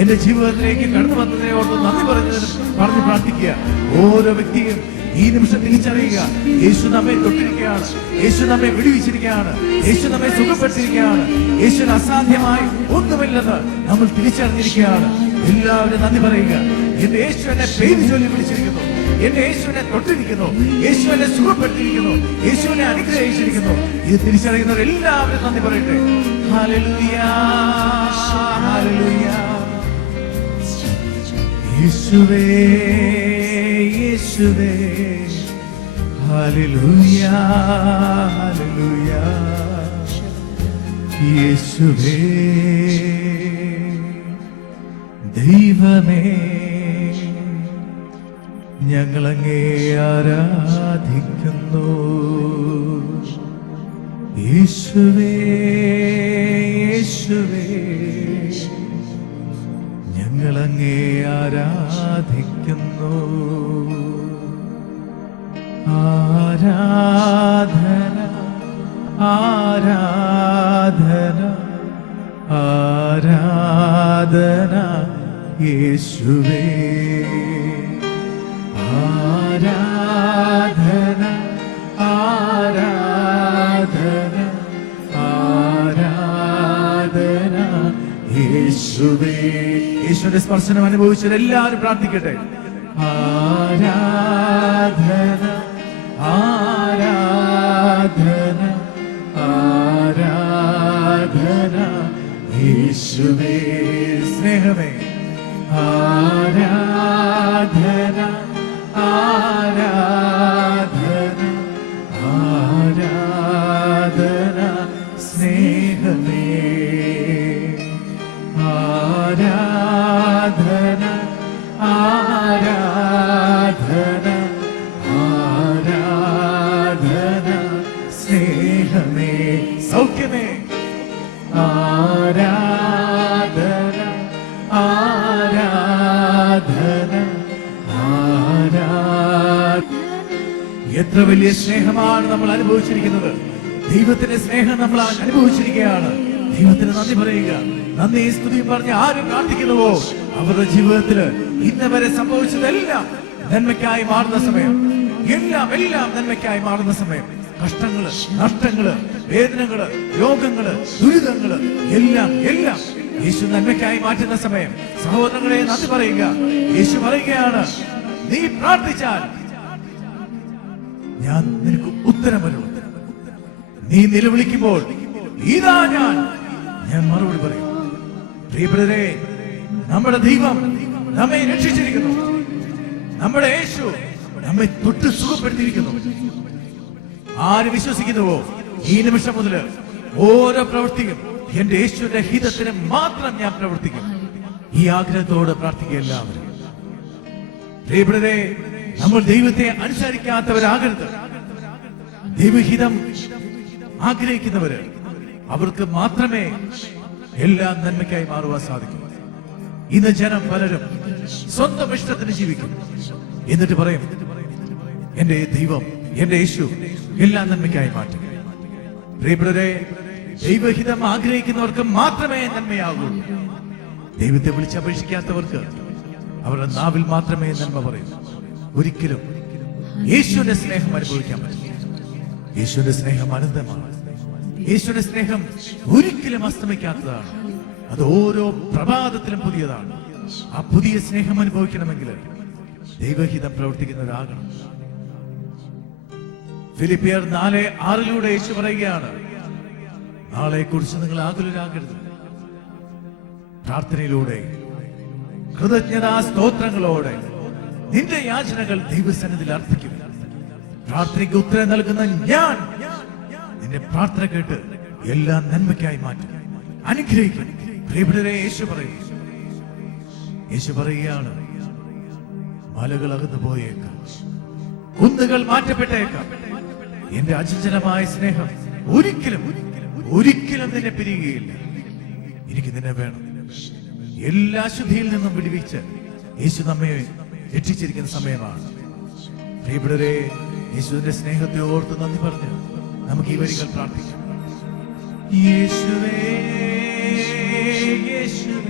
എന്റെ ജീവിതത്തിലേക്ക് കടന്നു വന്നതിനെ ഓർത്ത് നന്ദി പറഞ്ഞ് പ്രാർത്ഥിക്കുക. ഓരോ വ്യക്തിയും ഈ നിമിഷം തിരിച്ചറിയുക, യേശു നമ്മെ തൊട്ടിരിക്കുകയാണ്, യേശു നമ്മെ വിടുവിച്ചിരിക്കുകയാണ്, യേശു നമ്മെ സുഖപ്പെടുത്തിയിരിക്കുകയാണ്. യേശുവിന് അസാധ്യമായി ഒന്നുമില്ലെന്ന് നമ്മൾ തിരിച്ചറിഞ്ഞിരിക്കുകയാണ്. എല്ലാവരും നന്ദി പറയുക. എന്റെ യേശു എന്നെ പേര് ചൊല്ലി വിളിച്ചിരിക്കുന്നു, എന്റെ യേശുവിനെ തൊട്ടിരിക്കുന്നു, യേശു എന്നെ സുഖപ്പെടുത്തിയിരിക്കുന്നു, യേശുവിനെ അനുഗ്രഹിച്ചിരിക്കുന്നു. ഇത് തിരിച്ചറിയുന്നവർ എല്ലാവരും നന്ദി പറയട്ടെ. Hallelujah, hallelujah. യേശുവേ, യേശുവേ, ഹല്ലേലൂയ, ഹല്ലേലൂയ. യേശുവേ ദൈവമേ, ഞങ്ങളങ്ങേ ആരാധിക്കുന്നു. യേശുവേ, യേശുവേ, ഞങ്ങളങ്ങേ ആരാധിക്കുന്നു. ആരാധന, ആരാധന, ആരാധന യേശുവേ. ആരാധന, ആരാധന, ആരാധന യേശുവേ. യേശുവിന്റെ സ്പർശനം അനുഭവിച്ചത് എല്ലാവരും പ്രാർത്ഥിക്കട്ടെ. ആരാധന, ആരാധന, ആരാധന യേശുവേ. സ്നേഹമേ, ആരാധന, ആരാധന, ആരാധന സ്നേഹമേ. ആരാധന, ആരാധന, ആരാധന സ്നേഹമേ. സൗഖ്യമേ, ആരാധന, ആരാധന, ആരാധന. എത്ര വലിയ സ്നേഹമാണ് നമ്മൾ അനുഭവിച്ചിരിക്കുന്നത്. ദൈവത്തിന്റെ സ്നേഹം നമ്മൾ അനുഭവിച്ചിരിക്കുകയാണ്. ദൈവത്തിന് നന്ദി പറയുക. നന്ദി സ്തുതി പറഞ്ഞ് ആരും പ്രാർത്ഥിക്കുന്നുവോ അവരുടെ ജീവിതത്തില് ഇന്ന് വരെ സംഭവിച്ചതെല്ലാം നന്മയ്ക്കായി മാറുന്ന സമയം, എല്ലാം നന്മയ്ക്കായി മാറുന്ന സമയം. കഷ്ടങ്ങള്, നഷ്ടങ്ങള്, വേദനകള്, രോഗങ്ങള്, ദുരിതങ്ങള് എല്ലാം യേശു നന്മയ്ക്കായി മാറ്റുന്ന സമയം. സഹോദരങ്ങളെ നന്ദി പറയുക. യേശു പറയുകയാണ്, നീ പ്രാർത്ഥിച്ചാൽ ഞാൻ നിനക്ക് ഉത്തരമരുളും. നീ നിലവിളിക്കുമ്പോൾ ഇതാ ഞാൻ മറുപടി പറയും. പ്രിയപ്പെട്ടവരെ, നമ്മുടെ ദൈവം നമ്മെ രക്ഷിച്ചിരിക്കുന്നു. നമ്മുടെ യേശു നമ്മെ തൊട്ട് സുഖപ്പെടുത്തിയിരിക്കുന്നു. ആര് വിശ്വസിക്കുന്നുവോ ഈ നിമിഷം മുതൽ ഓരോ പ്രവൃത്തിയും എന്റെ യേശുവിന്റെ ഹിതത്തിന് മാത്രം ഞാൻ പ്രവർത്തിക്കും. ഈ ആഗ്രഹത്തോട് പ്രാർത്ഥിക്കുക എല്ലാവരും. പ്രിയപ്പെട്ടവരെ, നമ്മൾ ദൈവത്തെ അനുസരിക്കാത്തവരാകരുത്. ദൈവഹിതം ആഗ്രഹിക്കുന്നവര്, അവർക്ക് മാത്രമേ എല്ലാം നന്മയ്ക്കായി മാറുവാൻ സാധിക്കും. ഇന്ന് ജനം പലരും സ്വന്തം ഇഷ്ടത്തിന് ജീവിക്കും. എന്നിട്ട് പറയും, എന്റെ ദൈവം, എന്റെ യേശു എല്ലാം നന്മയ്ക്കായി മാറ്റും. പ്രിയപ്പെട്ടവരെ, ദൈവഹിതം ആഗ്രഹിക്കുന്നവർക്ക് മാത്രമേ നന്മയാകൂ. ദൈവത്തെ വിളിച്ചപേക്ഷിക്കാത്തവർക്ക് അവരുടെ നാവിൽ മാത്രമേ നന്മ പറയൂ. ഒരിക്കലും യേശുവിന്റെ സ്നേഹം അനുഭവിക്കാൻ പറ്റില്ല. യേശുവിന്റെ സ്നേഹം അനന്തമാണ്. യേശുവിന്റെ സ്നേഹം ഒരിക്കലും അസ്തമിക്കാത്തതാണ്. അത് ഓരോ പ്രഭാതത്തിലും പുതിയതാണ്. ആ പുതിയ സ്നേഹം അനുഭവിക്കണമെങ്കിൽ ദൈവഹിതം പ്രവർത്തിക്കുന്നവരാകണം. ഫിലിപ്പിയർ 4:6 യേശു പറയുകയാണ്, നാളെ കുറിച്ച് നിങ്ങൾ ആകുലരാകരുത്. പ്രാർത്ഥനയിലൂടെ, കൃതജ്ഞതാ സ്തോത്രങ്ങളോടെ നിന്റെ യാചനകൾ ദൈവസന്നിധിയിൽ അർപ്പിക്കും. പ്രാർത്ഥനയ്ക്ക് ഉത്തരം നൽകുന്ന ഞാൻ നിന്റെ പ്രാർത്ഥന കേട്ട് എല്ലാം നന്മയ്ക്കായി മാറ്റും, അനുഗ്രഹിക്കും. പ്രിയപ്പെട്ടവരെ, യേശു പറയുകയാണ്, മലകൾ അകന്നു പോയേക്കാം, കുന്നുകൾ മാറ്റപ്പെട്ടേക്കാം, എന്റെ അചഞ്ചലമായ സ്നേഹം ഒരിക്കലും നിന്നെ പിരിയുകയില്ല. എനിക്ക് നിന്നെ വേണം. എല്ലാ ശുദ്ധിയിൽ നിന്നും വിടുവിച്ച് യേശു നമ്മെ രക്ഷിച്ചിരിക്കുന്ന സമയമാണ്. പ്രിയപ്പെട്ടവരെ, യേശുവിന്റെ സ്നേഹത്തെ ഓർത്ത് നന്ദി പറഞ്ഞ് നമുക്ക് ഈ വരികൾ പ്രാർത്ഥിക്കാം. യേശുവേ, യേശുവേ,